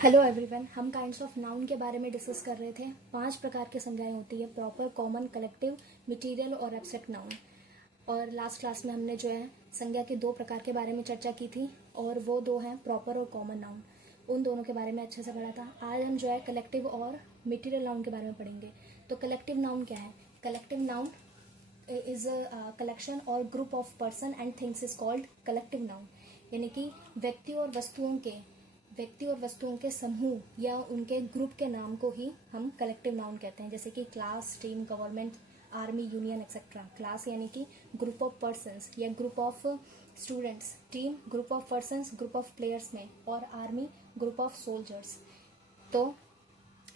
Hello everyone, हम kinds of noun के बारे में डिस्कस कर रहे थे। 5 प्रकार की संज्ञाएं होती है: प्रॉपर, कॉमन, कलेक्टिव, मटेरियल और एब्स्ट्रैक्ट नाउन। और लास्ट क्लास में हमने जो है संज्ञा के 2 प्रकार के बारे में चर्चा की थी, और वो 2 हैं प्रॉपर और कॉमन नाउन। उन दोनों के बारे में अच्छे से पढ़ा था। आज हम जो है कलेक्टिव और मटेरियल नाउन के बारे में पढ़ेंगे। तो कलेक्टिव नाउन क्या है? Collective noun is a collection और group of person and things is called collective noun. यानी कि व्यक्ति और वस्तुओं के समूह या उनके ग्रुप के नाम को ही हम कलेक्टिव नाउन कहते हैं। जैसे कि class, team, government, army, union etcetera. Class यानी कि ग्रुप ऑफ पर्सन्स या group of students, team group of persons, group of players में, और आर्मी ग्रुप ऑफ सोल्जर्स। तो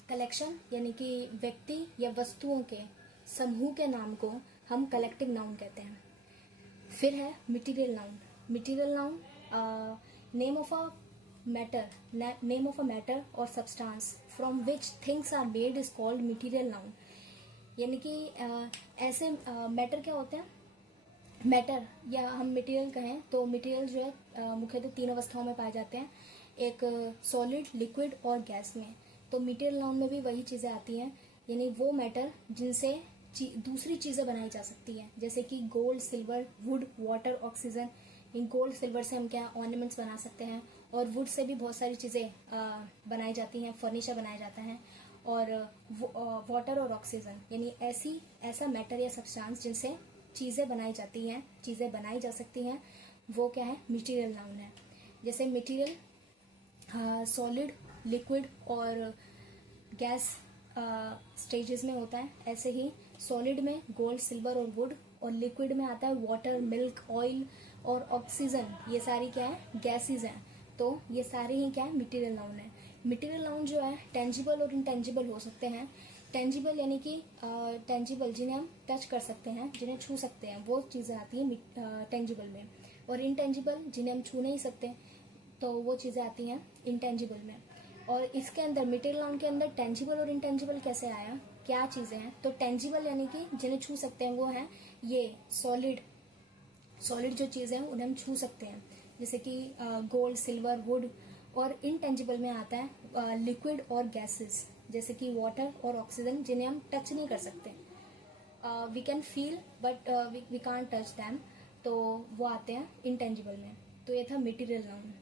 कलेक्शन यानी कि व्यक्ति या वस्तुओं के समूह के नाम को हम कलेक्टिव नाउन कहते हैं। फिर है material noun. Material noun name of a matter और substance from which things are made is called material noun. यानी कि ऐसे मैटर क्या होते हैं? मैटर या हम मटेरियल कहें तो मटेरियल जो है मुख्यतः 3 अवस्थाओं में पाए जाते हैं: एक सॉलिड, लिक्विड और गैस में। तो मटेरियल नाउन में भी वही चीज़ें आती हैं, यानी वो मैटर जिनसे दूसरी चीज़ें बनाई जा सकती हैं। जैसे कि gold, silver, would, water, oxygen. In gold, silver से हम क्या ऑर्नामेंट्स बना सकते हैं, और वुड से भी बहुत सारी चीज़ें बनाई जाती हैं, फर्नीचर बनाया जाता है। और वाटर और ऑक्सीजन यानी ऐसा मैटर या सब्सटेंस जिनसे चीज़ें बनाई जाती हैं, चीज़ें बनाई जा सकती हैं, वो क्या है? मटेरियल नाउन है। जैसे मटेरियल सॉलिड, लिक्विड और गैस स्टेजेस में होता है। ऐसे ही सॉलिड में गोल्ड, सिल्वर और वुड, और लिक्विड में आता है वाटर, मिल्क, ऑयल और ऑक्सीजन। ये सारी क्या है? गैसेस हैं। तो ये सारे ही क्या है? मटेरियल नाउन है। मटेरियल नाउन जो है टेंजिबल और इनटेंजिबल हो सकते हैं। टेंजिबल यानी कि टेंजिबल जिन्हें हम टच कर सकते हैं, जिन्हें छू सकते हैं, वो चीज़ें आती हैं टेंजिबल में। और इनटेंजिबल जिन्हें हम छू नहीं सकते, तो वो चीज़ें आती हैं इंटेंजिबल में। और इसके अंदर मटेरियल नाउन के अंदर टेंजिबल और इनटेंजिबल कैसे आया, क्या चीज़ें हैं? तो टेंजिबल यानी कि जिन्हें छू सकते हैं वो हैं ये सॉलिड जो चीज़ें हैं उन्हें हम छू सकते हैं, जैसे कि गोल्ड, सिल्वर, वुड। और इनटेंजिबल में आता है लिक्विड और गैसेस, जैसे कि वाटर और ऑक्सीजन, जिन्हें हम टच नहीं कर सकते। We can feel but we can't touch them, तो वो आते हैं इनटेंजिबल में। तो ये था मटेरियल नाउन।